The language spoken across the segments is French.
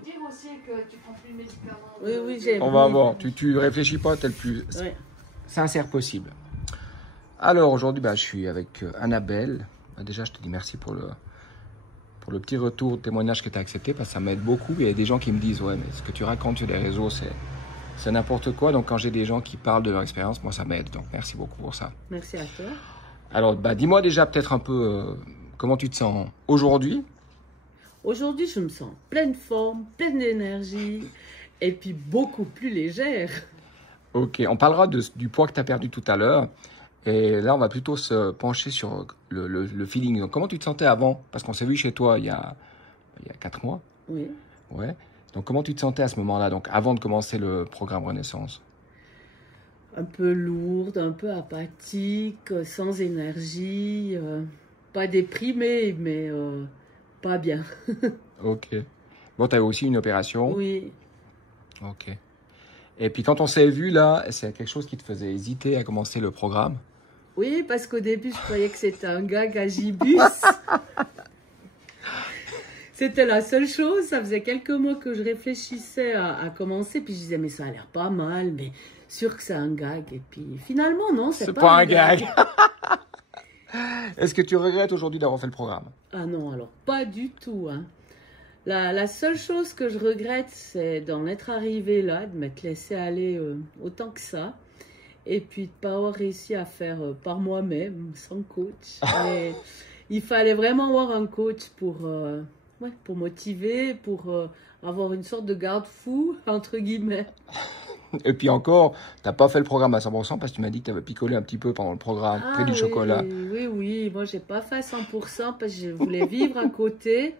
dire aussi que tu prends plus de médicaments. Oui, oui, j'ai... On va voir. Tu réfléchis pas tel plus sincère possible. Alors, aujourd'hui, je suis avec Annabelle. Déjà, je te dis merci pour le petit retour de témoignage que tu as accepté, parce que ça m'aide beaucoup. Il y a des gens qui me disent, ouais, mais ce que tu racontes sur les réseaux, c'est n'importe quoi. Donc, quand j'ai des gens qui parlent de leur expérience, moi, ça m'aide. Donc, merci beaucoup pour ça. Merci à toi. Alors, dis-moi déjà peut-être un peu comment tu te sens aujourd'hui. Aujourd'hui, je me sens pleine forme, pleine d'énergie et puis beaucoup plus légère. Ok, on parlera du poids que tu as perdu tout à l'heure. Et là, on va plutôt se pencher sur le feeling. Donc, comment tu te sentais avant? Parce qu'on s'est vu chez toi il y a 4 mois. Oui. Ouais. Donc, comment tu te sentais à ce moment-là, donc avant de commencer le programme Renaissance? Un peu lourde, un peu apathique, sans énergie, pas déprimée, mais pas bien. Ok. Bon, tu avais aussi une opération? Oui. Ok. Et puis, quand on s'est vu là, c'est quelque chose qui te faisait hésiter à commencer le programme? Oui, parce qu'au début, je croyais que c'était un gag à Gibus. C'était la seule chose. Ça faisait quelques mois que je réfléchissais à commencer. Puis je disais, mais ça a l'air pas mal, mais sûr que c'est un gag. Et puis finalement, non, c'est pas un gag. Est-ce que tu regrettes aujourd'hui d'avoir fait le programme? Ah non, alors pas du tout. Hein. La seule chose que je regrette, c'est d'en être arrivé là, de m'être laissé aller autant que ça. Et puis de ne pas avoir réussi à faire par moi-même, sans coach. Mais il fallait vraiment avoir un coach pour motiver, pour avoir une sorte de garde-fou, entre guillemets. Et puis encore, tu n'as pas fait le programme à 100% parce que tu m'as dit que tu avais picolé un petit peu pendant le programme, pris du chocolat. Oui. Moi, je n'ai pas fait à 100% parce que je voulais vivre à côté.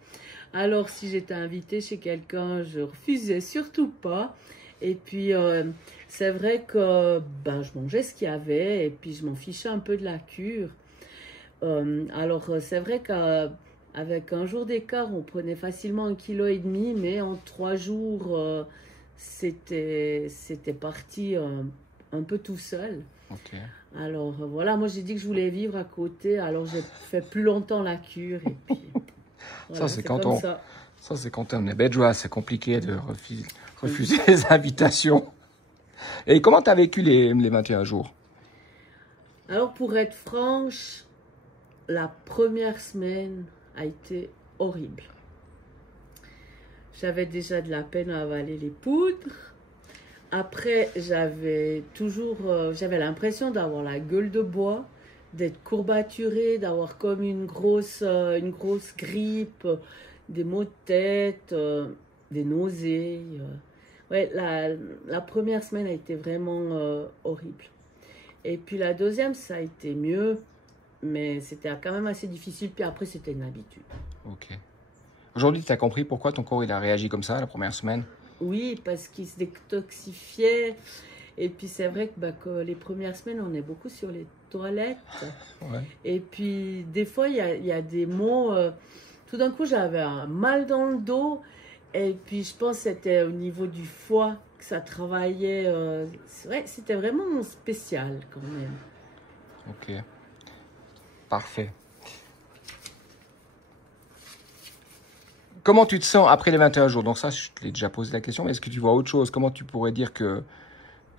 Alors, si j'étais invitée chez quelqu'un, je refusais surtout pas. Et puis, c'est vrai que je mangeais ce qu'il y avait et puis je m'en fichais un peu de la cure. Alors, c'est vrai qu'avec un jour d'écart, on prenait facilement 1,5 kg, mais en 3 jours, c'était parti un peu tout seul. Okay. Alors, voilà, moi j'ai dit que je voulais vivre à côté, alors j'ai fait plus longtemps la cure et puis... Voilà, ça, c'est quand on est bête-joie, c'est compliqué de refuser les invitations. Et comment tu as vécu les 21 jours? Alors, pour être franche, la première semaine a été horrible. J'avais déjà de la peine à avaler les poudres. Après, j'avais l'impression d'avoir la gueule de bois, d'être courbaturée, d'avoir comme une grosse grippe, des maux de tête, des nausées. Ouais, la première semaine a été vraiment horrible. Et puis la deuxième, ça a été mieux, mais c'était quand même assez difficile. Puis après, c'était une habitude. Ok. Aujourd'hui, tu as compris pourquoi ton corps il a réagi comme ça la première semaine? Oui, parce qu'il se détoxifiait. Et puis c'est vrai que les premières semaines, on est beaucoup sur les toilettes. Ouais. Et puis des fois, il y a des mots... tout d'un coup, j'avais un mal dans le dos. Et puis je pense que c'était au niveau du foie que ça travaillait. C'était vraiment spécial quand même. Ok. Parfait. Comment tu te sens après les 21 jours? Donc ça, je te l'ai déjà posé la question, mais est-ce que tu vois autre chose? Comment tu pourrais dire que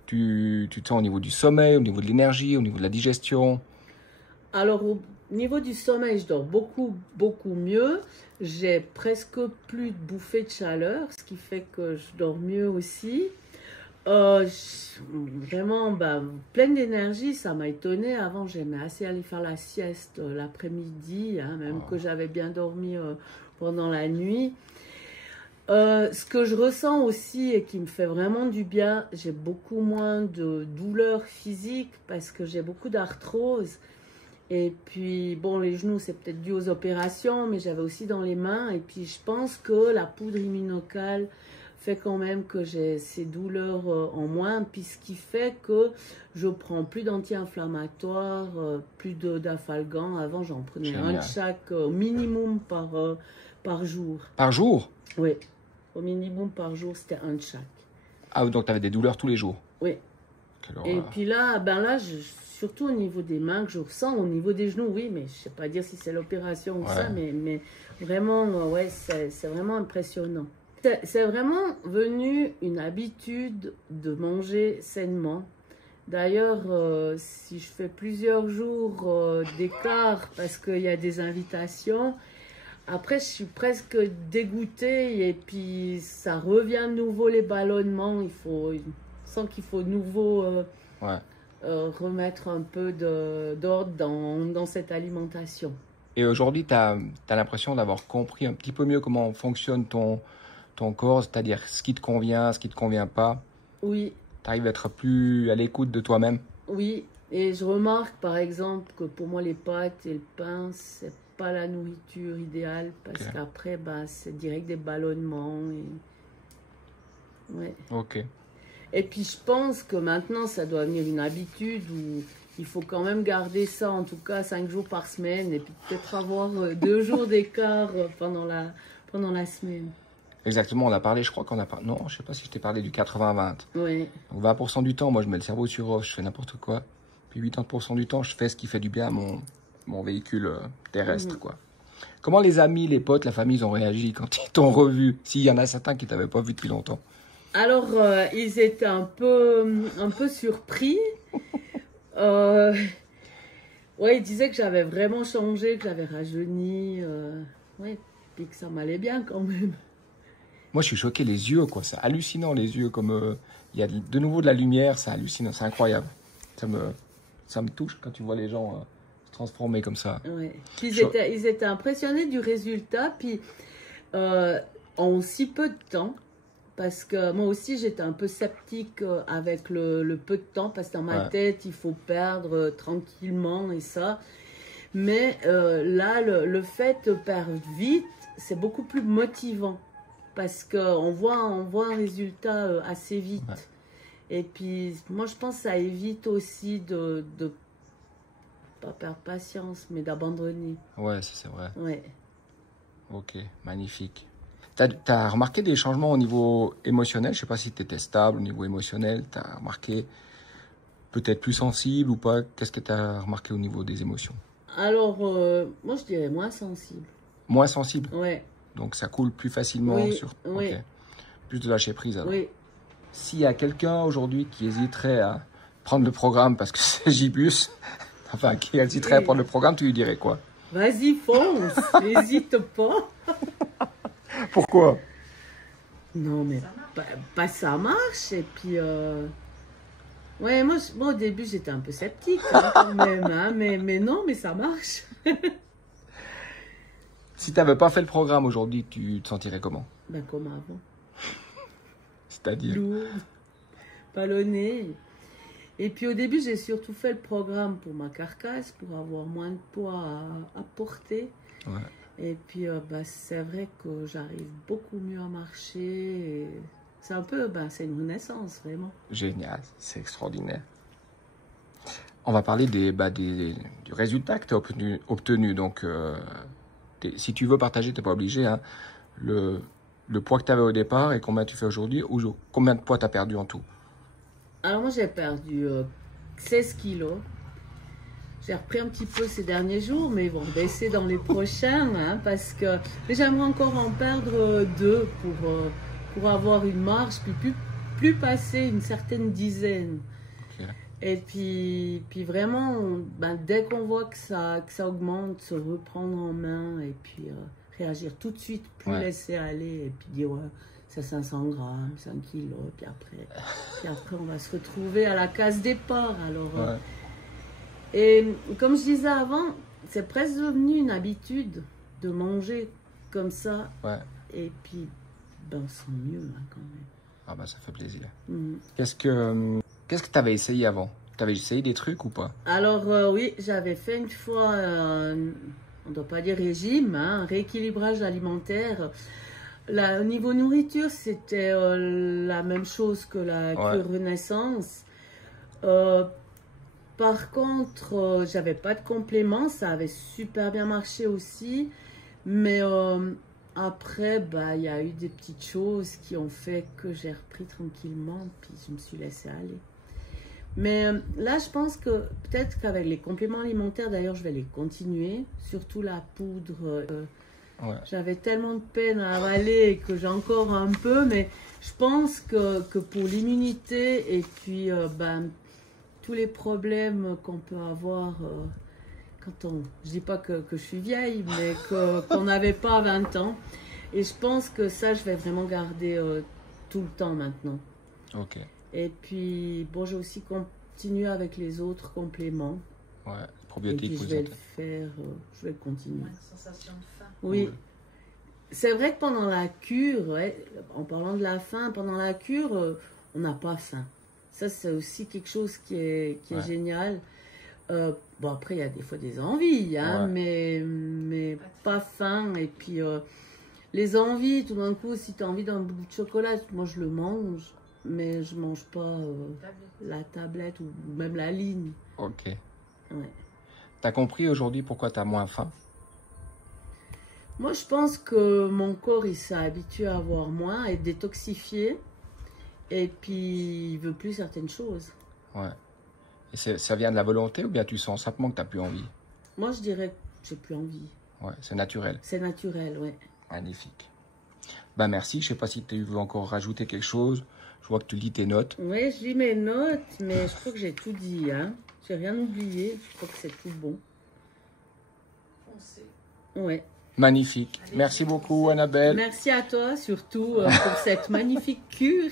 tu te sens au niveau du sommeil, au niveau de l'énergie, au niveau de la digestion? Alors, au niveau du sommeil, je dors beaucoup plein J'ai presque plus de bouffées de chaleur, ce qui fait que je dors mieux aussi. Vraiment, pleine d'énergie, ça m'a étonnée. Avant, j'aimais assez aller faire la sieste l'après-midi, hein, même que j'avais bien dormi pendant la nuit. Ce que je ressens aussi et qui me fait vraiment du bien, j'ai beaucoup moins de douleurs physiques parce que j'ai beaucoup d'arthrose. Et puis, bon, les genoux, c'est peut-être dû aux opérations, mais j'avais aussi dans les mains. Et puis, je pense que la poudre immunocale fait quand même que j'ai ces douleurs en moins. Puis, ce qui fait que je prends plus d'anti-inflammatoires, plus d'afalgan. Avant, j'en prenais un de chaque au minimum par jour. Par jour? Oui, au minimum par jour, c'était un de chaque. Ah, donc tu avais des douleurs tous les jours? Oui. Et puis là, surtout au niveau des mains que je ressens, au niveau des genoux, oui, mais je ne sais pas dire si c'est l'opération ou ça, mais vraiment, c'est vraiment impressionnant. C'est vraiment venu une habitude de manger sainement. D'ailleurs, si je fais plusieurs jours d'écart parce qu'il y a des invitations, après je suis presque dégoûtée et puis ça revient de nouveau les ballonnements. Sans qu'il faut de nouveau remettre un peu d'ordre dans cette alimentation. Et aujourd'hui, tu as l'impression d'avoir compris un petit peu mieux comment fonctionne ton corps, c'est-à-dire ce qui te convient, ce qui ne te convient pas. Oui. Tu arrives à être plus à l'écoute de toi-même. Oui, et je remarque par exemple que pour moi les pâtes et le pain, c'est pas la nourriture idéale parce qu'après, c'est direct des ballonnements. Ouais. Ok. Et puis je pense que maintenant, ça doit devenir une habitude où il faut quand même garder ça, en tout cas 5 jours par semaine, et puis peut-être avoir 2 jours d'écart pendant la semaine. Exactement, on a parlé, je crois qu'on a parlé, non, je sais pas si je t'ai parlé du 80-20. Oui. Donc 20% du temps, moi je mets le cerveau sur off, je fais n'importe quoi. Puis 80% du temps, je fais ce qui fait du bien à mon véhicule terrestre, quoi. Comment les amis, les potes, la famille, ils ont réagi quand ils t'ont revu, s'il y en a certains qui t'avaient pas vu depuis longtemps? Alors, ils étaient un peu surpris. Ouais, ils disaient que j'avais vraiment changé, que j'avais rajeuni. Ouais, puis que ça m'allait bien quand même. Moi, je suis choqué, les yeux, quoi. C'est hallucinant, les yeux. Comme il y a de nouveau de la lumière, c'est hallucinant, c'est incroyable. Ça me touche quand tu vois les gens se transformer comme ça. Ouais. Ils étaient impressionnés du résultat, puis en si peu de temps. Parce que moi aussi, j'étais un peu sceptique avec le peu de temps, parce que dans ma tête, il faut perdre tranquillement et ça. Mais là, le fait de perdre vite, c'est beaucoup plus motivant. Parce qu'on voit un résultat assez vite. Ouais. Et puis, moi, je pense que ça évite aussi de pas perdre patience, mais d'abandonner. Ouais, ça c'est vrai. Ouais. Ok, magnifique. T'as remarqué des changements au niveau émotionnel? Je sais pas si tu étais stable au niveau émotionnel. T'as remarqué peut-être plus sensible ou pas? Qu'est-ce que t'as remarqué au niveau des émotions? Alors, moi je dirais moins sensible. Moins sensible? Ouais. Donc ça coule plus facilement sur... Oui. Okay. Plus de lâcher prise alors. Oui. S'il y a quelqu'un aujourd'hui qui hésiterait à prendre le programme parce que c'est Gibus, enfin qui hésiterait à prendre le programme, tu lui dirais quoi? Vas-y, fonce, n'hésite pas. Pourquoi? Non, mais ça marche. Et puis, ouais, moi au début, j'étais un peu sceptique quand même. Hein, mais non, mais ça marche. Si tu n'avais pas fait le programme aujourd'hui, tu te sentirais comment? Ben, comme avant. C'est-à-dire? Lourd, ballonné. Et puis au début, j'ai surtout fait le programme pour ma carcasse, pour avoir moins de poids à porter. Ouais. Et puis, c'est vrai que j'arrive beaucoup mieux à marcher. C'est un peu, c'est une renaissance, vraiment. Génial, c'est extraordinaire. On va parler du résultat que tu as obtenu. Donc, si tu veux partager, tu n'es pas obligé. Hein, le poids que tu avais au départ et combien tu fais aujourd'hui, ou combien de poids tu as perdu en tout? Alors, moi, j'ai perdu 16 kilos. J'ai repris un petit peu ces derniers jours, mais ils vont baisser dans les prochains, hein, parce que j'aimerais encore en perdre 2 pour avoir une marge, puis plus passer une certaine dizaine. Okay. Et puis vraiment, dès qu'on voit que ça augmente, se reprendre en main, et puis réagir tout de suite, plus laisser aller, et puis dire ouais, c'est 500 grammes, 5 kilos, puis après on va se retrouver à la case départ. Alors, et comme je disais avant, c'est presque devenu une habitude de manger comme ça. Ouais. Et puis, on sent mieux hein, quand même. Ah ça fait plaisir. Mmh. Qu'est-ce que tu avais essayé avant? Tu avais essayé des trucs ou pas? Alors oui, j'avais fait une fois, on ne doit pas dire régime, hein, rééquilibrage alimentaire. Là, au niveau nourriture, c'était la même chose que la cure Renaissance. Par contre, j'avais pas de compléments, ça avait super bien marché aussi. Mais après, il y a eu des petites choses qui ont fait que j'ai repris tranquillement, puis je me suis laissée aller. Mais là, je pense que peut-être qu'avec les compléments alimentaires, d'ailleurs, je vais les continuer. Surtout la poudre Ouais. J'avais tellement de peine à avaler que j'ai encore un peu, mais je pense que pour l'immunité et puis tous les problèmes qu'on peut avoir quand on... Je dis pas que je suis vieille, mais qu'on n'avait pas à 20 ans. Et je pense que ça, je vais vraiment garder tout le temps maintenant. Ok. Et puis, bon, j'ai aussi continué avec les autres compléments. Ouais, Et probiotiques. puis, je vais le faire, je vais le continuer. Ouais, une sensation de faim. Oui. Cool. C'est vrai que pendant la cure, ouais, en parlant de la faim, pendant la cure, on n'a pas faim. Ça, c'est aussi quelque chose qui est Ouais. génial. Bon, après, il y a des fois des envies, hein, Ouais. mais pas faim. Et puis, les envies, tout d'un coup, si tu as envie d'un bout de chocolat, moi, je le mange, mais je mange pas la tablette ou même la ligne. Ok. Ouais. T'as compris aujourd'hui pourquoi t'as moins faim? Moi, je pense que mon corps, il s'est habitué à avoir moins, à être détoxifié. Et puis, il veut plus certaines choses. Ouais. Et ça vient de la volonté ou bien tu sens simplement que t'as plus envie? Moi, je dirais que j'ai plus envie. Ouais, c'est naturel. C'est naturel, ouais. Magnifique. Ben merci. Je sais pas si tu veux encore rajouter quelque chose. Je vois que tu lis tes notes. Oui, je lis mes notes, mais je crois que j'ai tout dit, hein. J'ai rien oublié. Je crois que c'est tout bon. Foncé. Ouais. Magnifique. Merci beaucoup, Annabelle. Merci à toi, surtout, pour cette magnifique cure.